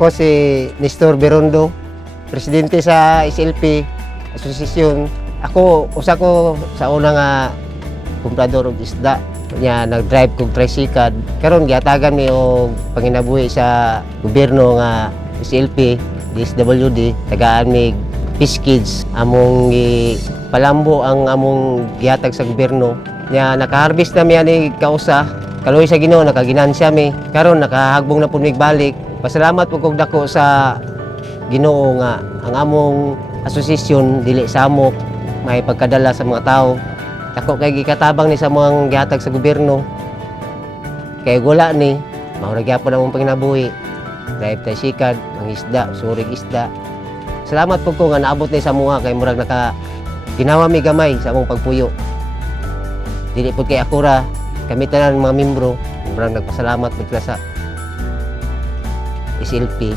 Ako si Nestor Berondo, presidente sa SLP, asosasyon. Ako, usa ko sa una nga kumprador og isda. Nya nag-drive kog tricycle. Karon giatagan mi og panginabuhi sa gobyerno nga SLP, DSWD, tagaan mi fish kids. Among palambo ang among gihatag sa gobyerno. Nya naka-harvest na mi ani kausa. Kaloy sa Ginoo nakaginansya mi. Karon nakahagbong na pud mi balik. Pasalamat po kog dako sa Ginoo nga ang among asosasyon dili samok may pagkadala sa mga tao. Dako kay gikatabang ni sa mga gihatag sa gobyerno. Kay wala ni mao ra gyapon among panginabuhi. Drive tricycle, ang isda, surig isda. Salamat po ko nga naabot ni sa mga kay murag naka ginawa mi gamay sa among pagpuyo. Dili pud kay ako ra, kami tanan mga membro, murag nagpasalamat pud sa SLP.